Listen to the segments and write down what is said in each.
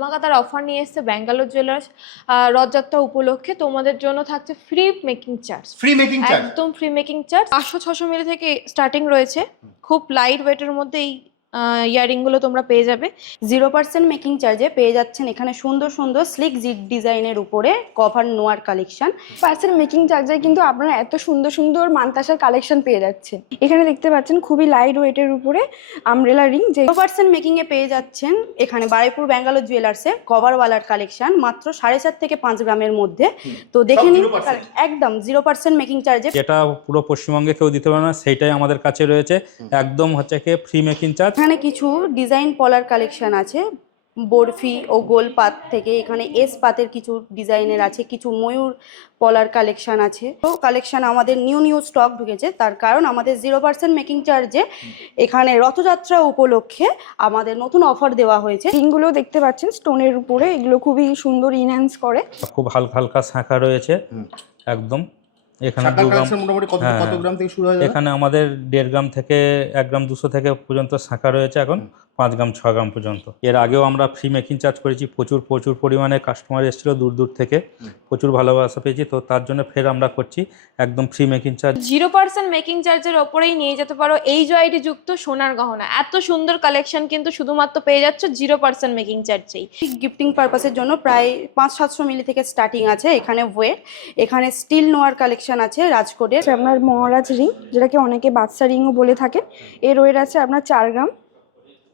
ধামাকাদার offer নিয়ে এসেছে Bangalore jewellers Rathyatra উপলক্ষে। তোমাদের জন্য থাকছে free making charge. Free making charge, একদম ফ্রি মেকিং চার্জ 500-600 মিলি থেকে স্টার্টিং রয়েছে। খুব লাইট ওয়েটের মধ্যে এই ইয়ারিং গুলো তোমরা পেয়ে যাবে। 0% মেকিং চার্জে পেয়ে যাচ্ছেন এখানে সুন্দর সুন্দর স্লিক জিড ডিজাইনের উপরে কভার নোয়ার কালেকশন। পার্সেল মেকিং চার্জে কিন্তু আপনারা এত সুন্দর সুন্দর মান্তাসার কালেকশন পেয়ে যাচ্ছেন। এখানে দেখতে পাচ্ছেন খুবই লাইট ওয়েটের উপরে আমব্রেলা রিং, যে 0% মেকিং এ পেয়ে যাচ্ছেন এখানে বারুইপুর ব্যাঙ্গালোর জুয়েলার্সে কভারওয়ালার কালেকশন মাত্র 4.5 থেকে 5 গ্রামের মধ্যে। তো দেখে নিন, একদম 0% মেকিং চার্জে। যেটা পুরো পশ্চিমবঙ্গে কেউ দিতে পারে না সেইটাই আমাদের কাছে রয়েছে, একদম হচ্ছে কি ফ্রি মেকিং চার্জ। এখানে কিছু ডিজাইন পলার কালেকশন আছে বরফি ও গোল পাত থেকে। এখানে এস পাতের কিছু ডিজাইনের আছে, কিছু ময়ূর পলার কালেকশন আছে। তো কালেকশন আমাদের নিউ স্টক ঢুকেছে, তার কারণ আমাদের 0% মেকিং চার্জে এখানে রথযাত্রা উপলক্ষে আমাদের নতুন অফার দেওয়া হয়েছে। রিংগুলো দেখতে পাচ্ছেন স্টোনের উপরে, এগুলো খুবই সুন্দর ইনহ্যান্স করে। খুব হালকা হালকা শাঁখা রয়েছে একদম। এখানে মোটামুটি কত গ্রাম থেকে শুরু হয়? এখানে আমাদের 1.5 গ্রাম থেকে 1 গ্রাম 200 থেকে পর্যন্ত শাঁখা রয়েছে, এখন 5 গ্রাম 6 গ্রাম পর্যন্ত। এর আগেও আমরা ফ্রি মেকিং চার্জ করেছি, প্রচুর পরিমাণে কাস্টমার এসেছিল দূর থেকে, প্রচুর ভালোবাসা পেয়েছি। তো তার জন্য ফের আমরা করছি একদম ফ্রি মেকিং চার্জ। 0% মেকিং চার্জের ওপরেই নিয়ে যেতে পারো এই জয়টি যুক্ত সোনার গহনা। এত সুন্দর কালেকশন কিন্তু শুধুমাত্র পেয়ে যাচ্ছ 0% মেকিং চার্জেই। গিফটিং পারপাসের জন্য প্রায় 500-700 মিলি থেকে স্টার্টিং আছে এখানে ওয়েট। এখানে স্টিল নোয়ার কালেকশন আছে রাজকোটের। আপনার মহারাজ রিং, যেটাকে অনেকে বাদশা রিংও বলে থাকেন, এর ওয়েট আছে আপনার 4 গ্রাম।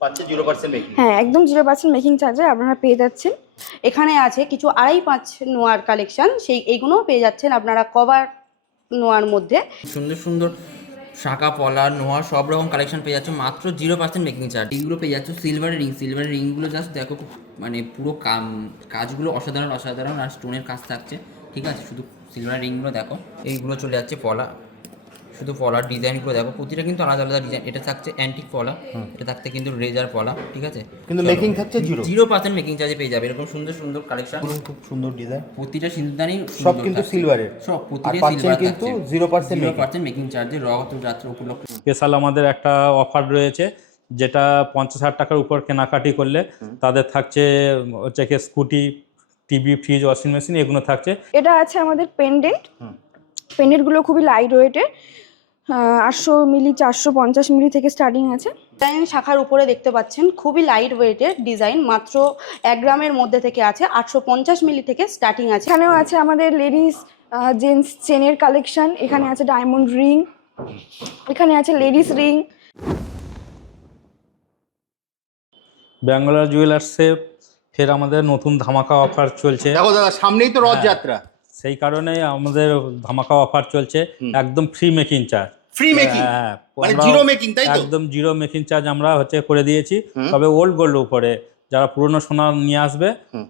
পাচ্ছে 0% মেকিং। হ্যাঁ, একদম 0% মেকিং চার্জে আপনারা পেয়ে যাচ্ছেন। এখানে আছে কিছু 2.5-5 নোয়ার কালেকশন, এইগুলোও পেয়ে যাচ্ছেন আপনারা কভার নোয়ার মধ্যে। সুন্দর সুন্দর শাঁখা পলার নোয়া সব রকম কালেকশন পেয়ে যাচ্ছে মাত্র 0% মেকিং চার্জ। এইগুলো পেয়ে যাচ্ছে সিলভারের রিংগুলো জাস্ট দেখো, মানে পুরো কাজগুলো অসাধারণ আর স্টোনের কাজ থাকছে, ঠিক আছে। শুধু সিলভার রিংগুলো দেখো, এইগুলো চলে যাচ্ছে পলা, শুধু পলার ডিজাইনগুলো দেখো, প্রতিটা কিন্তু আলাদা আলাদা ডিজাইন। এটা থাকছে অ্যান্টিক পলা, এটা থাকছে কিন্তু রেজার পলা, ঠিক আছে। কিন্তু মেকিং থাকছে 0% মেকিং চার্জে পেয়ে যাবে এরকম সুন্দর সুন্দর কালেকশন। খুব সুন্দর ডিজাইন, প্রতিটা সিলদানি সব কিন্তু সিলভারের, সব আর প্রতিটা পাচ্ছেন সিলভার কিন্তু থাকছে 0% মেকিং চার্জে রথযাত্রা উপলক্ষে। স্পেশাল আমাদের একটা অফার রয়েছে, যেটা 50,000 টাকার উপর কেনাকাটি করলে তাদের থাকছে হচ্ছে কি scooty, TV, fridge, washing machine, এগুলো থাকছে। এটা আছে আমাদের পেন্ডেন্টগুলো খুবই লাইট ওয়েটের, 800 মিলি 450 মিলি থেকে স্টার্টিং আছে। ডিজাইন শাখার উপরে দেখতে পাচ্ছেন খুবই লাইট ওয়েটের ডিজাইন, মাত্র 1 গ্রামের মধ্যে থেকে আছে। 850 মিলি থেকে স্টার্টিং আছে। এখানেও আছে আমাদের লেডিস জেন্টস চেনের কালেকশন। এখানে আছে ডায়মন্ড রিং, এখানে আছে লেডিস রিং। ব্যাঙ্গালোর জুয়েলার্সে ফের আমাদের নতুন ধামাকা অফার চলছে। দেখো দাদা, সামনেই তো রথযাত্রা, সেই কারণে আমাদের ধামাকা অফার চলছে, একদম free making charge. Free making মানে জিরো মেকিং, তাই তো? একদম জিরো মেকিং চার্জ আমরা করে দিয়েছি। তবে ওল্ড গোল্ড উপরে যারা পুরনো সোনা নিয়ে আসবে,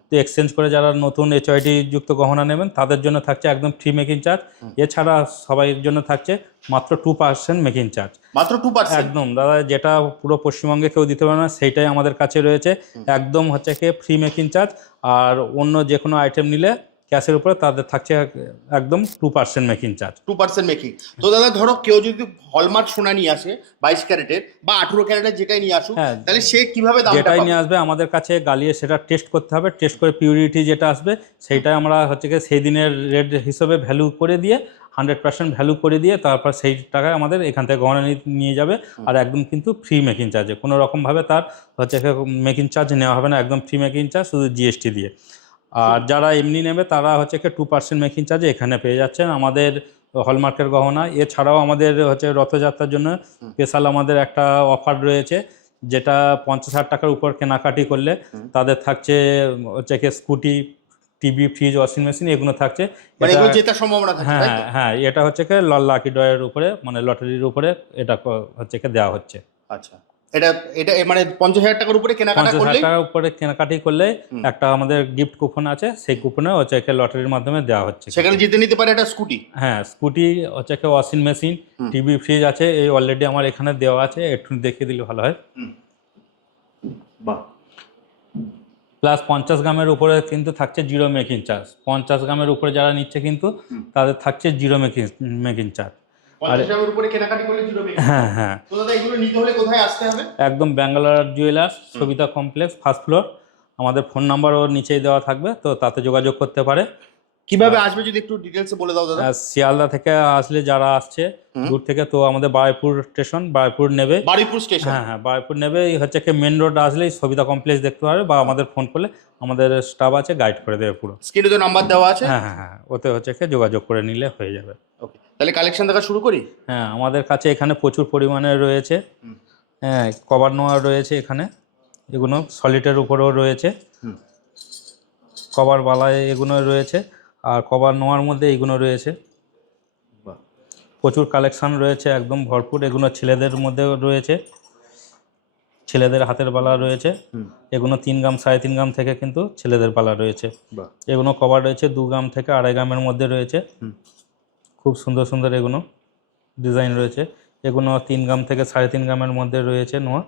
তো এক্সচেঞ্জ করে যারা নতুন HYT যুক্ত গহনা নেবেন তাদের জন্য থাকছে একদম ফ্রি মেকিং চার্জ। এছাড়া সবাইয়ের জন্য থাকছে মাত্র 2% মেকিং চার্জ, মাত্র 2%। একদম দাদা, যেটা পুরো পশ্চিমবঙ্গে কেউ দিতে পারে না সেইটাই আমাদের কাছে রয়েছে, একদম হচ্ছে কি ফ্রি মেকিং চার্জ। আর অন্য যে কোনো আইটেম নিলে ক্যাশের উপরে তাদের থাকছে একদম 2% মেকিং চার্জ। 2% মেকিং। তো দাদা ধরো কেউ যদি হলমার্ক সোনা নিয়ে আসে 22 ক্যারেটের বা 18 ক্যারেটের যেটাই নিয়ে আসুক, তাহলে সে কিভাবে দামটা যেটাই পাবে? নিয়ে আসবে আমাদের কাছে গালিয়ে সেটা টেস্ট করতে হবে, টেস্ট করে পিউরিটি যেটা আসবে সেইটাই আমরা হচ্ছে কি সেই দিনের রেট হিসেবে ভ্যালু করে দিয়ে 100% ভ্যালু করে দিয়ে তারপর সেই টাকায় আমাদের এখান থেকে গহনা নিয়ে যাবে। আর একদম কিন্তু ফ্রি মেকিং চার্জে, কোনো রকমভাবে তার হচ্ছে মেকিং চার্জ নেওয়া হবে না, একদম ফ্রি মেকিং চার্জ শুধু GST দিয়ে। আর যারা এমনি নেবে তারা হচ্ছে কি 2% মেকিং চার্জে এখানে পেয়ে যাচ্ছেন আমাদের হলমার্কের গহনা। এছাড়াও আমাদের হচ্ছে রথযাত্রার জন্য স্পেশাল আমাদের একটা অফার রয়েছে, যেটা 50,000 টাকার উপর কেনাকাটি করলে তাদের থাকছে হচ্ছে কি scooty, TV, fridge, washing machine, এগুলো থাকছে। মানে এগুলো জেতার সম্ভাবনা থাকে, তাই তো? হ্যাঁ, এটা হচ্ছে কি লাকি ড্রয়ের উপরে, মানে লটারির উপরে এটা হচ্ছে কি দেওয়া হচ্ছে। আচ্ছা, এটা এটা মানে 50,000 টাকার উপরে কেনাকাটা 50,000 টাকার উপরে কেনাকাটি করলে একটা আমাদের গিফট কুপন আছে, সেই কুপনে হচ্ছে কি লটারির মাধ্যমে দেওয়া হচ্ছে। সেখানে জিতে নিতে পারে একটা স্কুটি। হ্যাঁ, স্কুটি হচ্ছে কি ওয়াশিং মেশিন, টিভি, ফ্রিজ আছে, এই অলরেডি আমার এখানে দেওয়া আছে, একটু দেখিয়ে দিলে ভালো হয়। বাহ। প্লাস 50 গ্রামের উপরে কিন্তু থাকছে জিরো মেকিং চার্জ। 50 গ্রামের উপরে যারা নিচ্ছে কিন্তু তাদের থাকছে জিরো মেকিং চার্জ। 50 টাকার উপরে কেনাকাটি করলে জিরো মেকিং। হ্যাঁ। তো দাদা এগুলো নিতে হলে কোথায় আসতে হবে? একদম Bangalore jewellers, Sabita complex, first floor, আমাদের ফোন নাম্বারও নিচেই দেওয়া থাকবে, তো তাতে যোগাযোগ করতে পারে। কিভাবে আসবে যদি একটু ডিটেলসে বলে দাও দাদা। আর শিয়ালদা থেকে আসলে যারা আসছে দূর থেকে, তো আমাদের বারুইপুর স্টেশন, বারুইপুর নেবে। বারুইপুর স্টেশন। হ্যাঁ, বারুইপুর নেবে, এই হচ্ছে কি মেন রোড আসলেই সবিতা কমপ্লেক্স দেখতে পারবে, বা আমাদের ফোন করলে আমাদের স্টাফ আছে, গাইড করে দেবে পুরো। স্ক্রিনে তো নাম্বার দেওয়া আছে। হ্যাঁ, ওতে হচ্ছে কি যোগাযোগ করে নিলে হয়ে যাবে। ওকে, তাহলে কালেকশন দেখা শুরু করি। হ্যাঁ, আমাদের কাছে এখানে প্রচুর পরিমাণে রয়েছে। হ্যাঁ, কভার নোয়া রয়েছে এখানে, এগুলো সলিডের উপরেও রয়েছে, কভার বালায় এগুলো রয়েছে, আর কভার নোয়ার মধ্যে এগুলো রয়েছে। প্রচুর কালেকশন রয়েছে, একদম ভরপুর। এগুলো ছেলেদের মধ্যেও রয়েছে, ছেলেদের হাতের বালা রয়েছে। এগুলো 3 গ্রাম 3.5 গ্রাম থেকে কিন্তু ছেলেদের বালা রয়েছে। এগুলো কভার রয়েছে 2 গ্রাম থেকে 2.5 গ্রামের মধ্যে রয়েছে। খুব সুন্দর সুন্দর এগুলো ডিজাইন রয়েছে। এগুলো 3 গ্রাম থেকে 3.5 গ্রামের মধ্যে রয়েছে নোয়া।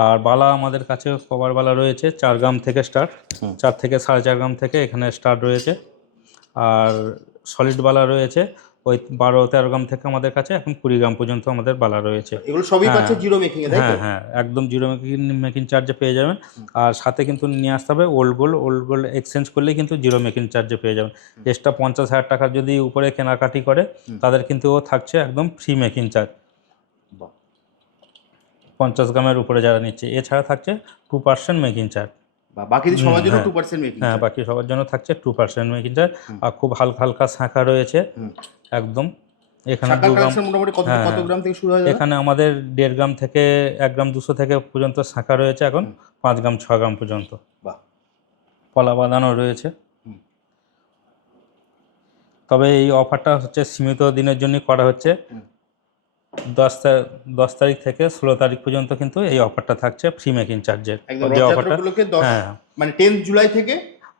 আর বালা আমাদের কাছে কভার বালা রয়েছে 4 গ্রাম থেকে স্টার্ট, 4 থেকে 4.5 গ্রাম থেকে এখানে স্টার্ট রয়েছে। আর সলিড বালা রয়েছে ওই 12-13 গ্রাম থেকে আমাদের কাছে এখন 20 গ্রাম পর্যন্ত আমাদের বালা রয়েছে। এগুলো সবই পাচ্ছে জিরো মেকিং এ, তাই তো? হ্যাঁ, একদম জিরো মেকিং চার্জে পেয়ে যাবেন। আর সাথে কিন্তু নিয়ে আসতে হবে ওল্ড গোল্ড এক্সচেঞ্জ করলেই কিন্তু জিরো মেকিং চার্জে পেয়ে যাবেন। এক্সট্রা 50,000 টাকার যদি উপরে কেনাকাটি করে তাদের কিন্তু থাকছে একদম ফ্রি মেকিং চার্জ 50 গ্রামের উপরে যারা নিচ্ছে। এছাড়া থাকছে 2% মেকিং চার্জ। বাকি সবার জন্য 2% মেকিং। হ্যাঁ, বাকি সবার জন্য থাকছে 2% মেকিং চার্জ। আর খুব হালকা হালকা শাঁখা রয়েছে একদম। এখানে 2 গ্রাম মোটামুটি কত গ্রাম থেকে শুরু হয়? এখানে আমাদের 1.5 গ্রাম থেকে 1 গ্রাম 200 থেকে পর্যন্ত শাঁখা রয়েছে, এখন 5 গ্রাম 6 গ্রাম পর্যন্ত। পলা বাঁধানো রয়েছে। তবে এই অফারটা হচ্ছে সীমিত দিনের জন্য করা হচ্ছে। 10 তারিখ থেকে 16 তারিখ পর্যন্ত কিন্তু এই অফারটা থাকছে ফ্রি মেকিং চার্জের। যে অফারটা মানে 10 জুলাই থেকে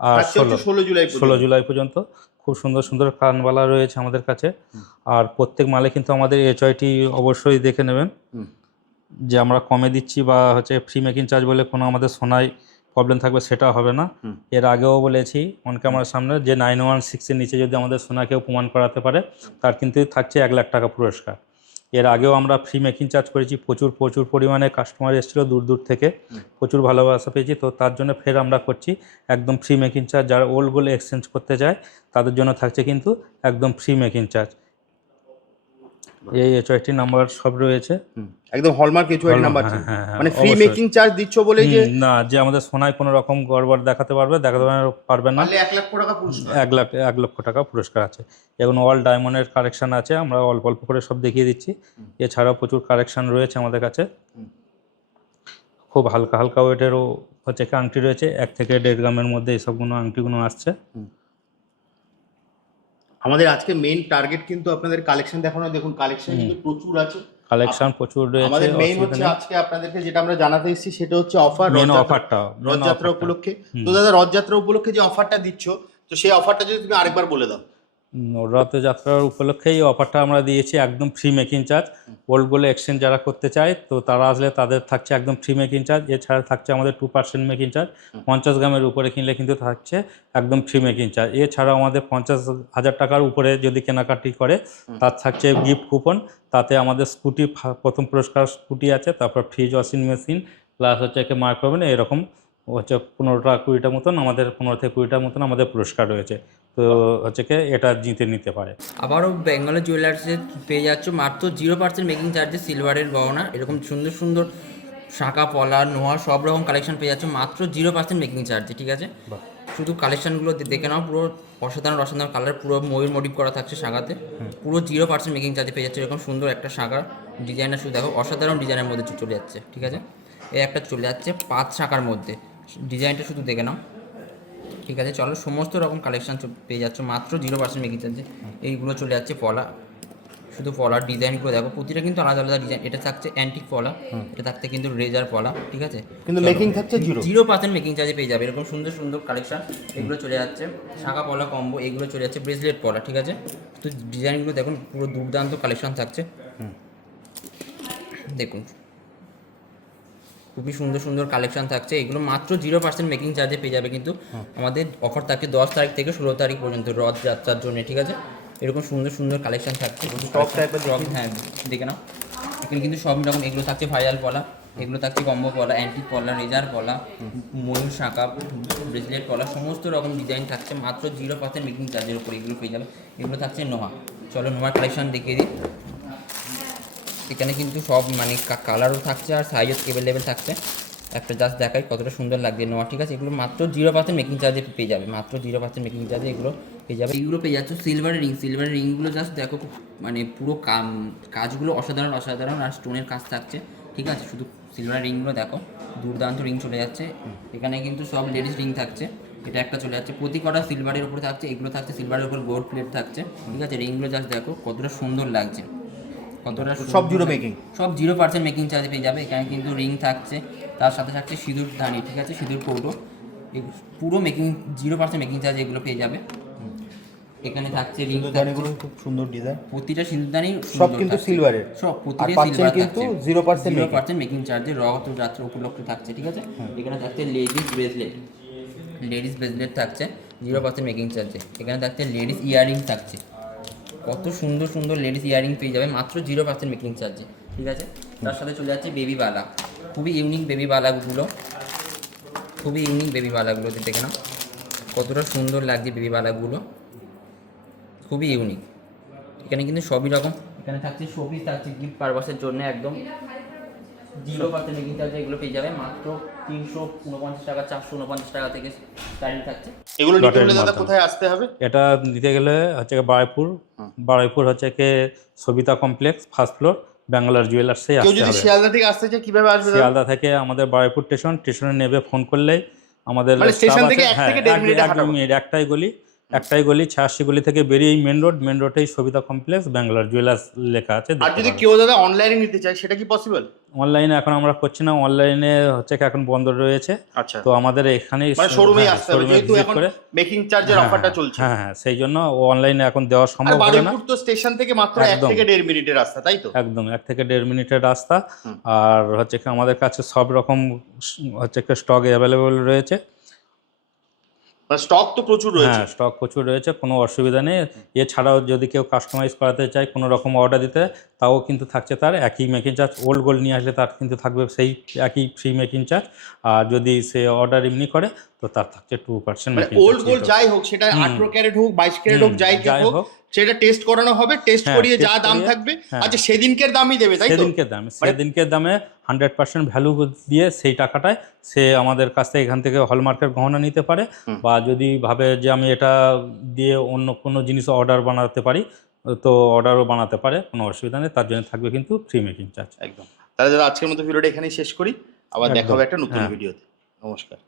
আর 16 জুলাই পর্যন্ত খুব সুন্দর সুন্দর কানবালা রয়েছে আমাদের কাছে। আর প্রত্যেক মালে কিন্তু আমাদের HYT অবশ্যই দেখে নেবেন যে আমরা কমে দিচ্ছি বা হচ্ছে ফ্রি মেকিং চার্জ বলে কোনো আমাদের সোনায় প্রবলেম থাকবে সেটা হবে না। এর আগেও বলেছি অন ক্যামেরার সামনে যে 916-এর নিচে যদি আমাদের সোনা কেউ প্রমাণ করাতে পারে তার কিন্তু থাকছে 1 লাখ টাকা পুরস্কার। এর আগেও আমরা ফ্রি মেকিং চার্জ করেছি, প্রচুর পরিমাণে কাস্টমার এসেছিলো দূর থেকে, প্রচুর ভালোবাসা পেয়েছি। তো তার জন্য ফের আমরা করছি একদম ফ্রি মেকিং চার্জ। যারা ওল্ড গোল্ড এক্সচেঞ্জ করতে চায় তাদের জন্য থাকছে কিন্তু একদম ফ্রি মেকিং চার্জ। এই HYT নাম্বার সব রয়েছে, একদম হলমার্ক HYT নাম্বার। মানে ফ্রি মেকিং চার্জ দিচ্ছ বলে যে না, যে আমাদের সোনায় কোনো রকম গড়বড় দেখাতে পারবে না। 1 লক্ষ টাকা পুরস্কার। 1 লক্ষ টাকা পুরস্কার আছে। এবং অল ডায়মন্ডের কালেকশন আছে, আমরা অল্প অল্প করে সব দেখিয়ে দিচ্ছি। এছাড়াও প্রচুর কালেকশন রয়েছে আমাদের কাছে। খুব হালকা হালকা ওয়েটেরও হচ্ছে আংটি রয়েছে, 1 থেকে 1.5 গ্রামের মধ্যে এইসবগুলো আংটিগুলো আসছে। আমাদের আজকে মেইন টার্গেট কিন্তু আপনাদের কালেকশন দেখানো। দেখুন কালেকশন কিন্তু প্রচুর আছে, কালেকশন প্রচুর রয়েছে। আমাদের মেইন হচ্ছে আজকে আপনাদেরকে যেটা আমরা জানাতে এসেছি সেটা হচ্ছে অফার, রথযাত্রা উপলক্ষে। তো দাদা রথযাত্রা উপলক্ষে যে অফারটা দিচ্ছ, তো সেই অফারটা যদি তুমি আরেকবার বলে দাও। রথযাত্রার উপলক্ষে এই অফারটা আমরা দিয়েছি একদম free making charge. Old gold exchange যারা করতে চায় তো তারা আসলে তাদের থাকছে একদম ফ্রি মেকিং চার্জ। এছাড়া থাকছে আমাদের 2% মেকিং চার্জ, 50 গ্রামের উপরে কিনলে কিন্তু থাকছে একদম ফ্রি মেকিং চার্জ। এছাড়াও আমাদের 50,000 টাকার উপরে যদি কেনাকাটি করে তার থাকছে গিফট কুপন। তাতে আমাদের স্কুটি, প্রথম পুরস্কার স্কুটি আছে, তারপর ফ্রিজ, ওয়াশিং মেশিন, প্লাস হচ্ছে মাইক্রোওভেন, এরকম হচ্ছে 15-20টা মতন আমাদের 15 থেকে 20টার মতন আমাদের পুরস্কার রয়েছে। তো হচ্ছে এটা জিতে নিতে পারে। আবারও বেঙ্গলের জুয়েলার্সে পেয়ে যাচ্ছ মাত্র 0% মেকিং চার্জে সিলভারের গহনা, এরকম সুন্দর সুন্দর শাঁখা, পলা, নোয়া সব রকম কালেকশন পেয়ে যাচ্ছ মাত্র 0% মেকিং চার্জে। ঠিক আছে, শুধু কালেকশনগুলো দেখে নাও, পুরো অসাধারণ কালার, পুরো ময়ূর মোটিভ করা থাকছে শাঁখাতে, পুরো 0% মেকিং চার্জে পেয়ে যাচ্ছে। এরকম সুন্দর একটা শাঁখা ডিজাইনটা শুধু দেখো, অসাধারণ ডিজাইনের মধ্যে চলে যাচ্ছে। ঠিক আছে, এই একটা চলে যাচ্ছে 5 শাঁখার মধ্যে, ডিজাইনটা শুধু দেখে নাও। ঠিক আছে, চলো সমস্ত রকম কালেকশন পেয়ে যাচ্ছ মাত্র 0% মেকিং চার্জে। এইগুলো চলে যাচ্ছে পলা, শুধু পলার ডিজাইনগুলো দেখো, প্রতিটা কিন্তু আলাদা আলাদা ডিজাইন। এটা থাকছে অ্যান্টিক পলা, এটা থাকছে কিন্তু রেজার পলা। ঠিক আছে, কিন্তু মেকিং থাকছে 0% মেকিং চার্জে পেয়ে যাবে এরকম সুন্দর সুন্দর কালেকশন। এগুলো চলে যাচ্ছে শাঁখা পলা কম্বো, এগুলো চলে যাচ্ছে ব্রেসলেট পলা। ঠিক আছে, তো ডিজাইনগুলো দেখুন, পুরো দুর্দান্ত কালেকশন থাকছে। দেখুন খুবই সুন্দর সুন্দর কালেকশন থাকছে, এগুলো মাত্র 0% মেকিং চার্জে পেয়ে যাবে। কিন্তু আমাদের অফার থাকছে 10 তারিখ থেকে 16 তারিখ পর্যন্ত রথযাত্রার জন্য। ঠিক আছে, এরকম সুন্দর সুন্দর কালেকশন থাকছে। হ্যাঁ দেখে নাও, এখানে কিন্তু সব রকম এগুলো থাকছে ভাইরাল পলা, এগুলো থাকছে কম্বো পলা, অ্যান্টিক পলা, রেজার পলা, ময়ূর শাঁখা, ব্রেসলেট পলা, সমস্ত রকম ডিজাইন থাকছে মাত্র 0% মেকিং চার্জের উপর এগুলো পেয়ে যাবে। এগুলো থাকছে নোহা। চলো নোহার কালেকশন দেখিয়ে দিই। এখানে কিন্তু সব মানে কালারও থাকছে আর সাইজও অ্যাভেলেবেল থাকছে। একটা জাস্ট দেখাই কতটা সুন্দর লাগছে নোয়া, ঠিক আছে। এগুলো মাত্র 0% মেকিং চার্জে পেয়ে যাবে, মাত্র 0% মেকিং চার্জে এগুলো পেয়ে যাবে। এইগুলো পেয়ে যাচ্ছে সিলভারের রিং, সিলভারের রিংগুলো জাস্ট দেখো মানে পুরো কাজগুলো অসাধারণ অসাধারণ আর স্টোনের কাজ থাকছে, ঠিক আছে। শুধু সিলভারের রিংগুলো দেখো দুর্দান্ত রিং চলে যাচ্ছে। এখানে কিন্তু সব লেডিস রিং থাকছে, এটা একটা চলে যাচ্ছে। প্রতি কটা সিলভারের উপরে থাকছে, এগুলো থাকছে সিলভারের উপর গোল্ড প্লেট থাকছে, ঠিক আছে। রিংগুলো জাস্ট দেখো কতটা সুন্দর লাগছে, কতটা সব জিরো মেকিং, সব 0% মেকিং চার্জ পেয়ে যাবে। এখানে কিন্তু রিং থাকছে, তার সাথে থাকছে সিঁদুর দানি, ঠিক আছে, সিঁদুর কৌটো। পুরো মেকিং 0% মেকিং চার্জ এগুলো পেয়ে যাবে। এখানে থাকছে রিং, দানিগুলো খুব সুন্দর ডিজাইন, প্রতিটা সিঁদুরদানি সব কিন্তু সিলভারের, সব আর প্রতিটা পাচ্ছেন সিলভার কিন্তু থাকছে 0% মেকিং চার্জে রথযাত্রা উপলক্ষে থাকছে, ঠিক আছে। এখানে থাকছে লেডিস ব্রেসলেট, লেডিস ব্রেসলেট থাকছে 0% মেকিং চার্জে। এখানে থাকছে লেডিস ইয়াররিং থাকছে, কত সুন্দর সুন্দর লেডিস ইয়াররিং পেয়ে যাবে মাত্র 0% মেকিং চার্জে, ঠিক আছে। তার সাথে চলে যাচ্ছে বেবি বালা, খুবই ইউনিক বেবি বালাগুলো, খুবই ইউনিক বেবি বালাগুলো দেখে না কতটা সুন্দর লাগছে বেবি বালাগুলো, খুবই ইউনিক। এখানে কিন্তু সবই রকম, এখানে থাকছে শোপিস থাকছে গিফট পারপাসের জন্য, একদম 0% মেকিং চার্জে এগুলো পেয়ে যাবে মাত্র 349 টাকা, 449 টাকা থেকে স্টার্টিং থাকছে। এগুলো নিতে হলে দাদা মাধ্যমে। কোথায় আসতে হবে? এটা নিতে গেলে হচ্ছে বারুইপুর হচ্ছে কি Sabita complex, first floor, Bangalore জুয়েলার্সেই কেউ আসতে যদি হবে। শিয়ালদা থেকে আসতে চায় কিভাবে আসবে দাদা? শিয়ালদা থেকে আমাদের বারুইপুর স্টেশনে নেবে, ফোন করলেই আমাদের মানে স্টেশন staff থেকে আছে। 1 হ্যাঁ, থেকে 1.5 মিনিটে এক হাঁটা মিনিট, একটাই গলি 86 গলি থেকে বেরিয়েই মেন রোডেই সবিতা কমপ্লেক্স, ব্যাঙ্গালোর জুয়েলার্স লেখা আছে। আর যদি কেউ দাদা অনলাইনে নিতে চায় সেটা কি পসিবল? অনলাইনে এখন আমরা করছি না, অনলাইনে হচ্ছে কি এখন বন্ধ রয়েছে। আচ্ছা, তো আমাদের এখানেই মানে শোরুমেই আসতে হবে, showroom-এ যেহেতু visit এখন করে। মেকিং চার্জের হ্যাঁ, অফারটা চলছে। হ্যাঁ, সেই জন্য অনলাইনে এখন দেওয়া আর সম্ভব হবে না। বারুইপুর তো স্টেশন থেকে মাত্র 1 একদম। থেকে 1.5 মিনিটের রাস্তা, তাই তো? একদম 1 থেকে 1.5 মিনিটের রাস্তা। আর হচ্ছে কি আমাদের কাছে সব রকম হচ্ছে কি স্টক অ্যাভেলেবল রয়েছে। স্টক তো প্রচুর রয়েছে। হ্যাঁ, স্টক প্রচুর রয়েছে, কোনো অসুবিধা নেই। এছাড়াও যদি কেউ কাস্টমাইজ করাতে চায়, কোনো রকম অর্ডার দিতে, তাও কিন্তু থাকছে তার একই মেকিং চার্জ। ওল্ড গোল্ড নিয়ে আসলে তার কিন্তু থাকবে সেই একই ফ্রি মেকিং চার্জ। আর যদি সে অর্ডার এমনি করে তো তার থাকছে 2% মানে মেকিং ওল্ড গোল্ড চার্জ। যাই হোক, সেটা 18 ক্যারেট হোক, 22 ক্যারেট হোক, যাই যাই হোক, হোক। সেটা টেস্ট করানো হবে। টেস্ট হ্যাঁ, করিয়ে যা test দাম করিয়ে, থাকবে, হ্যাঁ। আচ্ছা সেদিনকের দামই দেবে, তাই তো? সেদিনকে দামে 100% ভ্যালু দিয়ে সেই টাকাটায় সে আমাদের কাছ থেকে এখান থেকে হলমার্কের গহনা নিতে পারে। বা যদি ভাবে যে আমি এটা দিয়ে অন্য কোনো জিনিস অর্ডার বানাতে পারি, তো অর্ডারও বানাতে পারে, কোনো অসুবিধা নেই। তার জন্য থাকবে কিন্তু ফ্রি মেকিং চার্জ। একদম। তাহলে দাদা আজকের মতো ভিডিওটা এখানেই শেষ করি, আবার দেখা একদম, হবে একটা নতুন হ্যাঁ। ভিডিওতে। নমস্কার।